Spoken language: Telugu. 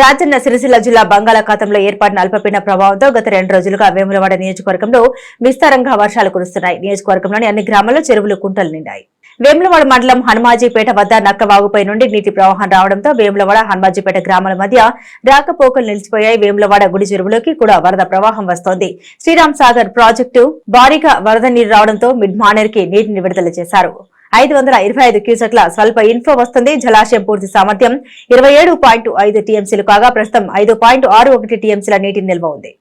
రాజన్న సిరిసిల్ల జిల్లా బంగాళాఖాతంలో ఏర్పడిన అల్పపీడన ప్రభావంతో గత 2 రోజులుగా వేములవాడ నియోజకవర్గంలో విస్తారంగా వర్షాలు కురుస్తున్నాయి. నియోజకవర్గంలోని అన్ని గ్రామాల్లో చెరువులు కుంటలు నిండాయి. వేములవాడ మండలం హనుమాజీపేట వద్ద నక్కవాగుపై నుండి నీటి ప్రవాహం రావడంతో వేములవాడ హనుమాజీపేట గ్రామాల మధ్య రాకపోకలు నిలిచిపోయాయి. వేములవాడ గుడి చెరువులోకి కూడా వరద ప్రవాహం వస్తోంది. శ్రీరామ్ సాగర్ ప్రాజెక్టు భారీగా వరద నీరు రావడంతో మిడ్ మానేరుకి నీటిని విడుదల చేశారు. 525 క్యూసెక్ల స్వల్ప ఇన్ఫ్లో వస్తుంది. జలాశయం పూర్తి సామర్థ్యం 27.5 టీఎంసీలు కాగా ప్రస్తుతం 5.61 టీఎంసీల నీటి నిల్వ ఉంది.